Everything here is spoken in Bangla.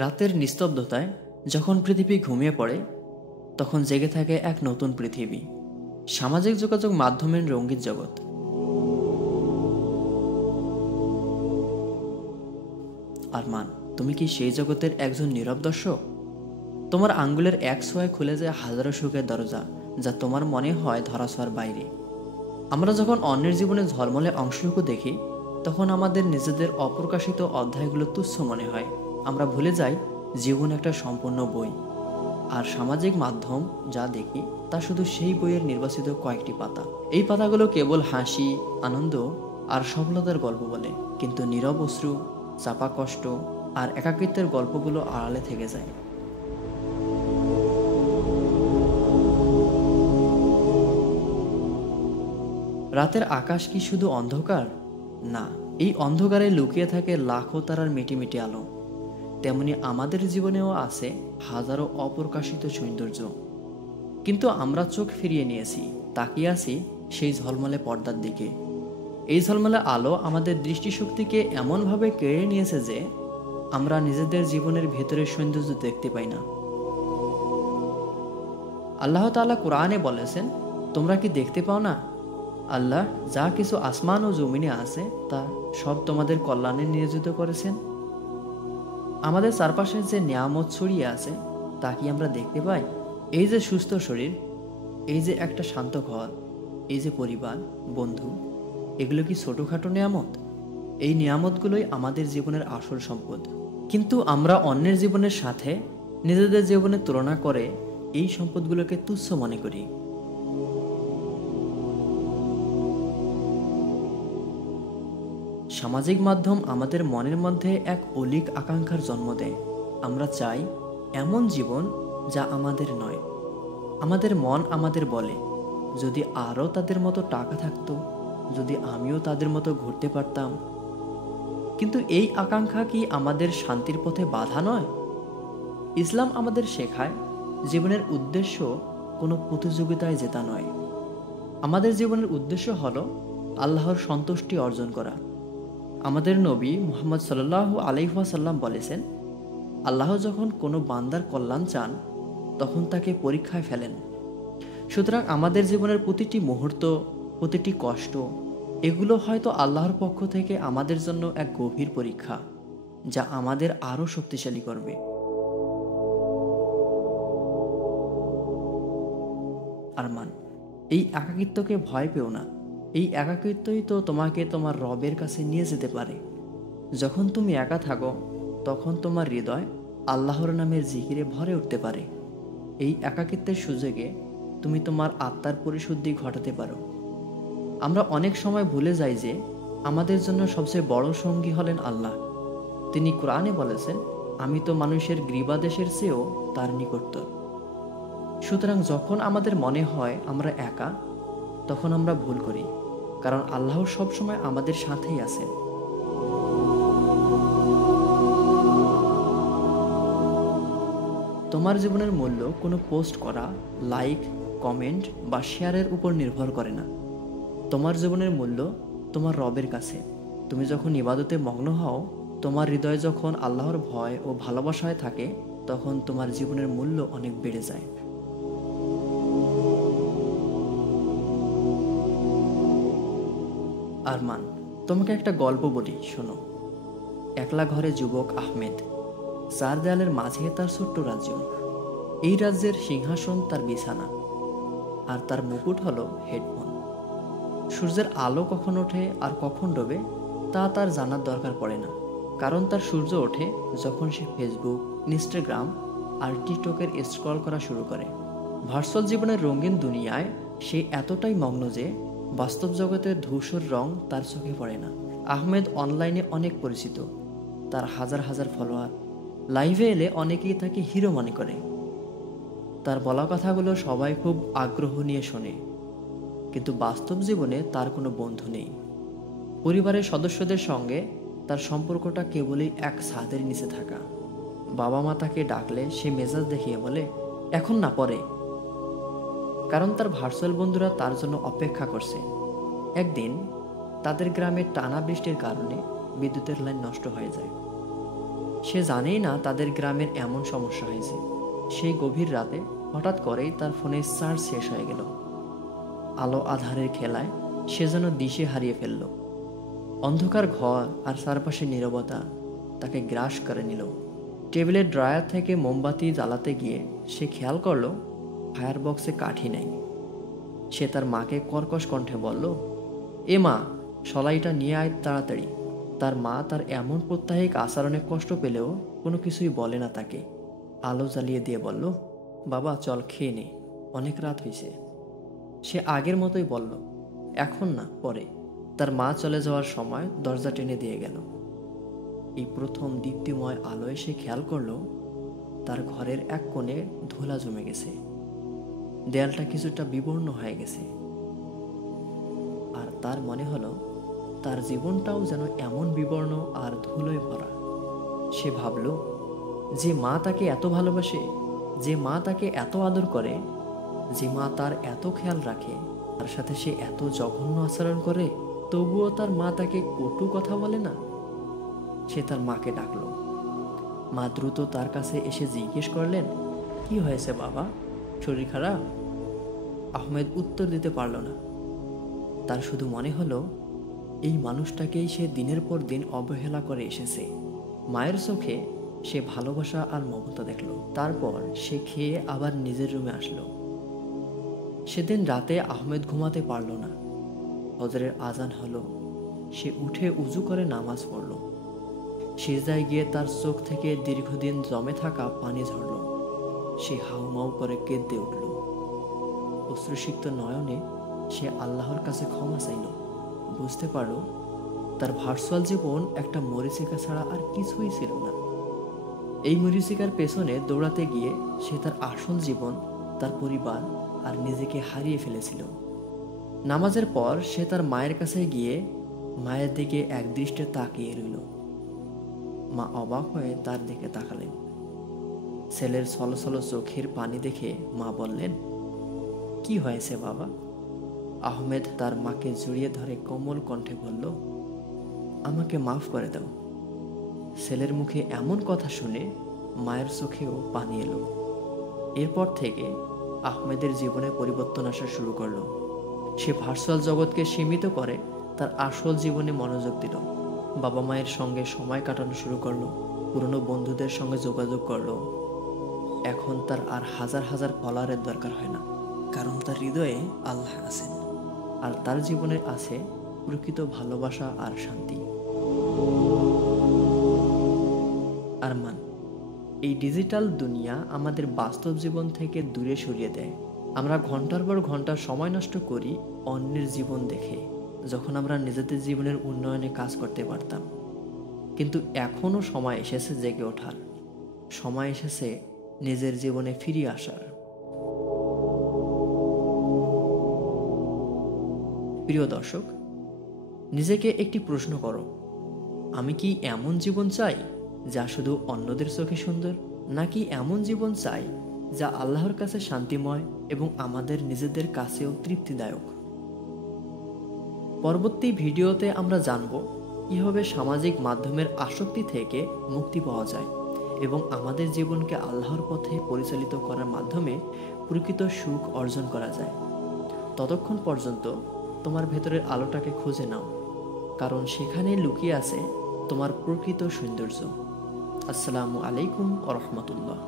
রাতের নিস্তব্ধতায় যখন পৃথিবী ঘুমিয়ে পড়ে তখন জেগে থাকে এক নতুন পৃথিবী, সামাজিক যোগাযোগ মাধ্যমের রঙিন জগৎ। আরমান, তুমি কি সেই জগতের একজন নীরব দর্শক? তোমার আঙ্গুলের এক ছোঁয়ায় খুলে যায় হাজারো সুখের দরজা, যা তোমার মনে হয় ধরাছোঁয়ার বাইরে। আমরা যখন অন্যের জীবনে ঝলমলে অংশটুকু দেখি তখন আমাদের নিজেদের অপ্রকাশিত অধ্যায়গুলো তুচ্ছ মনে হয়। আমরা ভুলে যাই জীবন একটা সম্পূর্ণ বই, আর সামাজিক মাধ্যম যা দেখি তা শুধু সেই বইয়ের নির্বাচিত কয়েকটি পাতা। এই পাতাগুলো কেবল হাসি, আনন্দ আর সফলতার গল্প বলে, কিন্তু নীরব অশ্রু, চাপা কষ্ট আর একাকিত্বের গল্পগুলো আড়ালে থেকে যায়। রাতের আকাশ কি শুধু অন্ধকার? না, এই অন্ধকারে লুকিয়ে থাকে লাখো তারার মিটিমিটি আলো। তেমনি আমাদের জীবনেও আছে হাজারো অপ্রকাশিত সৌন্দর্য, কিন্তু আমরা চোখ ফিরিয়ে নিয়েছি, তাকিয়ে আছি সেই ঝলমলে পর্দার দিকে। এই ঝলমলে আলো আমাদের দৃষ্টিশক্তিকে এমনভাবে কেড়ে নিয়েছে যে আমরা নিজেদের জীবনের ভেতরের সৌন্দর্য দেখতে পাই না। আল্লাহ তাআলা কোরআনে বলেছেন, তোমরা কি দেখতে পাও না? আল্লাহ যা কিছু আসমান ও জমিনে আছে তা সব তোমাদের কল্যাণে নিয়োজিত করেছেন। আমাদের চারপাশে যে নিয়ামত ছড়িয়ে আছে তা কি আমরা দেখতে পাই? এই যে সুস্থ শরীর, এই যে একটা শান্ত ঘর, এই যে পরিবার, বন্ধু, এগুলো কি ছোটখাটো নিয়ামত? এই নিয়ামতগুলোই আমাদের জীবনের আসল সম্পদ। কিন্তু আমরা অন্যের জীবনের সাথে নিজেদের জীবনের তুলনা করে এই সম্পদগুলোকে তুচ্ছ মনে করি। সামাজিক মাধ্যম আমাদের মনের মধ্যে এক অলীক আকাঙ্ক্ষার জন্ম দেয়। আমরা চাই এমন জীবন যা আমাদের নয়। আমাদের মন আমাদের বলে, যদি আরও তাদের মতো টাকা থাকতো, যদি আমিও তাদের মতো ঘুরতে পারতাম। কিন্তু এই আকাঙ্ক্ষা কি আমাদের শান্তির পথে বাধা নয়? ইসলাম আমাদের শেখায় জীবনের উদ্দেশ্য কোনো প্রতিযোগিতায় জেতা নয়। আমাদের জীবনের উদ্দেশ্য হলো আল্লাহর সন্তুষ্টি অর্জন করা। আমাদের নবী মুহাম্মদ সাল্লাল্লাহু আলাইহি ওয়াসাল্লাম বলেছেন, আল্লাহ যখন কোনো বান্দার কল্যাণ চান তখন তাকে পরীক্ষায় ফেলেন। সুতরাং আমাদের জীবনের প্রতিটি মুহূর্ত, প্রতিটি কষ্ট, এগুলো হয়তো আল্লাহর পক্ষ থেকে আমাদের জন্য এক গভীর পরীক্ষা, যা আমাদের আরও শক্তিশালী করবে। আরমান, এই একাকিত্বকে ভয় পেও না। এই একাকিত্বই তো তোমাকে তোমার রবের কাছে নিয়ে যেতে পারে। যখন তুমি একা থাকো তখন তোমার হৃদয় আল্লাহর নামের জিকিরে ভরে উঠতে পারে। এই একাকিত্বের সুযোগে তুমি তোমার আত্মার পরিশুদ্ধি ঘটাতে পারো। আমরা অনেক সময় ভুলে যাই যে আমাদের জন্য সবচেয়ে বড় সঙ্গী হলেন আল্লাহ। তিনি কোরআনে বলেছেন, আমি তো মানুষের গ্রীবাদেশের চেয়েও তার নিকটতর। সুতরাং যখন আমাদের মনে হয় আমরা একা, তখন আমরা ভুল করি, কারণ আল্লাহ সবসময় আমাদের সাথেই আছেন। তোমার জীবনের মূল্য কোনো পোস্ট করা, লাইক, কমেন্ট বা শেয়ারের উপর নির্ভর করে না। তোমার জীবনের মূল্য তোমার রবের কাছে। তুমি যখন ইবাদতে মগ্ন হও, তোমার হৃদয় যখন আল্লাহর ভয় ও ভালোবাসায় থাকে, তখন তোমার জীবনের মূল্য অনেক বেড়ে যায়। আরমান, তোমাকে একটা গল্প বলি, শোনো। একলা ঘরে যুবক আহমেদ, চার দেয়ালের মাঝে তার ছোট্ট রাজ্য। এই রাজ্যের সিংহাসন তার বিছানা, আর তার মুকুট হলো হেডফোন। সূর্যের আলো কখন ওঠে আর কখন ডোবে তা তার জানার দরকার পড়ে না, কারণ তার সূর্য ওঠে যখন সে ফেসবুক, ইনস্টাগ্রাম আর টিকটকের স্ক্রল করা শুরু করে। ভার্চুয়াল জীবনের রঙিন দুনিয়ায় সে এতটাই মগ্ন যে বাস্তব জগতের ধূসর রং তার চোখে পড়ে না। আহমেদ অনলাইনে অনেক পরিচিত, তার হাজার হাজার ফলোয়ার। লাইভে এলে অনেকেই তাকে হিরো মনে করে। তার বলা কথাগুলো সবাই খুব আগ্রহ নিয়ে শোনে, কিন্তু বাস্তব জীবনে তার কোনো বন্ধু নেই। পরিবারের সদস্যদের সঙ্গে তার সম্পর্কটা কেবলই এক ছাদের নিচে থাকা। বাবা মা তাকে ডাকলে সে মেজাজ দেখিয়ে বলে, এখন না, পরে। কারণ তার ভার্চুয়াল বন্ধুরা তার জন্য অপেক্ষা করছে। একদিন তাদের গ্রামে টানা বৃষ্টির কারণে বিদ্যুতের লাইন নষ্ট হয়ে যায়। সে জানেই না তাদের গ্রামের এমন সমস্যা হয়েছে। সেই গভীর রাতে হঠাৎ করেই তার ফোনে চার্জ শেষ হয়ে গেল। আলো আধারের খেলায় সে যেন দিশে হারিয়ে ফেলল। অন্ধকার ঘর আর চারপাশে নীরবতা তাকে গ্রাস করে নিল। টেবিলের ড্রয়ার থেকে মোমবাতি জ্বালাতে গিয়ে সে খেয়াল করলো ফায়ার বক্সে কাঠি নেই। সে তার মাকে কর্কশ কণ্ঠে বলল, এ মা, সলাইটা নিয়ে আয় তাড়াতাড়ি। তার মা তার এমন প্রত্যাহিক আচরণে কষ্ট পেলেও কোনো কিছুই বলে না তাকে। আলো জ্বালিয়ে দিয়ে বলল, বাবা চল খেয়ে নে, অনেক রাত হয়েছে। সে আগের মতোই বলল, এখন না, পরে। তার মা চলে যাওয়ার সময় দরজা টেনে দিয়ে গেল। এই প্রথম দীপ্তিময় আলোয় সে খেয়াল করল তার ঘরের এক কোণে ধুলা জমে গেছে, দেয়ালটা কিছুটা বিবর্ণ হয়ে গেছে। আর তার মনে হলো তার জীবনটাও যেন এমন বিবর্ণ আর ধুলোয় ভরা। সে ভাবল, যে মা তাকে এত ভালোবাসে, যে মা তাকে এত আদর করে, যে মা তার এত খেয়াল রাখে, তার সাথে সে এত জঘন্য আচরণ করে, তবুও তার মা তাকে কটু কথা বলে না। সে তার মাকে ডাকলো। মা দ্রুত তার কাছে এসে জিজ্ঞেস করলেন, কি হয়েছে বাবা, শরীর খারাপ? আহমেদ উত্তর দিতে পারল না। তার শুধু মনে হলো এই মানুষটাকেই সে দিনের পর দিন অবহেলা করে এসেছে। মায়ের চোখে সে ভালোবাসা আর মমতা দেখল। তারপর সে খেয়ে আবার নিজের রুমে আসলো। সেদিন রাতে আহমেদ ঘুমাতে পারল না। ফজরের আজান হলো। সে উঠে উজু করে নামাজ পড়ল। সিজদায় গিয়ে তার চোখ থেকে দীর্ঘদিন জমে থাকা পানি ঝরল। সে হাউমাউ করে কেঁদে উঠল। অশ্রুসিক্ত নয়নে সে আল্লাহর কাছে ক্ষমা চাইল। বুঝতে পারল তার ভার্চুয়াল জীবন একটা মরীচিকা ছাড়া আর কিছুই ছিল না। এই মরীচিকার পেছনে দৌড়াতে গিয়ে সে তার আসল জীবন, তার পরিবার আর নিজেকে হারিয়ে ফেলেছিল। নামাজের পর সে তার মায়ের কাছে গিয়ে মায়ের দিকে একদৃষ্টে তাকিয়ে রইল। মা অবাক হয়ে তার দিকে তাকালেন। ছেলের ছলছল চোখের পানি দেখে মা বললেন, কি হয়েছে বাবা? আহমেদ তার মাকে জড়িয়ে ধরে কোমল কণ্ঠে বলল, আমাকে মাফ করে দাও। ছেলের মুখে এমন কথা শুনে মায়ের চোখেও পানি এলো। এরপর থেকে আহমেদের জীবনে পরিবর্তন আসা শুরু করলো। সে ভার্চুয়াল জগৎকে সীমিত করে তার আসল জীবনে মনোযোগ দিল। বাবা মায়ের সঙ্গে সময় কাটানো শুরু করলো, পুরনো বন্ধুদের সঙ্গে যোগাযোগ করলো। এখন তার আর হাজার হাজার ফলোয়ারের দরকার হয় না, কারণ তার হৃদয়ে আল্লাহ আছেন, আর তার জীবনে আছে প্রকৃত ভালোবাসা আর শান্তি। আরমান, এই ডিজিটাল দুনিয়া আমাদের বাস্তব জীবন থেকে দূরে সরিয়ে দেয়। আমরা ঘন্টার পর ঘন্টা সময় নষ্ট করি অন্যের জীবন দেখে, যখন আমরা নিজেদের জীবনের উন্নয়নে কাজ করতে পারতাম। কিন্তু এখনও সময় এসেছে জেগে ওঠার, সময় এসেছে নিজের জীবনে ফিরে আসার। প্রিয় দর্শক, নিজেকে একটি প্রশ্ন করো, আমি কি এমন জীবন চাই যা শুধু অন্যদের চোখে সুন্দর, নাকি এমন জীবন চাই যা আল্লাহর কাছে শান্তিময় এবং আমাদের নিজেদের কাছেও তৃপ্তিদায়ক? পরবর্তী ভিডিওতে আমরা জানব কিভাবে সামাজিক মাধ্যমের আসক্তি থেকে মুক্তি পাওয়া যায় এবং আমাদের জীবনকে আল্লাহর পথে পরিচালিত করার মাধ্যমে প্রকৃত সুখ অর্জন করা যায়। ততক্ষণ পর্যন্ত তোমার ভেতরের আলোটাকে খুঁজে নাও, কারণ সেখানে লুকিয়ে আছে তোমার প্রকৃত সৌন্দর্য। আসসালামু আলাইকুম ওয়া রাহমাতুল্লাহ।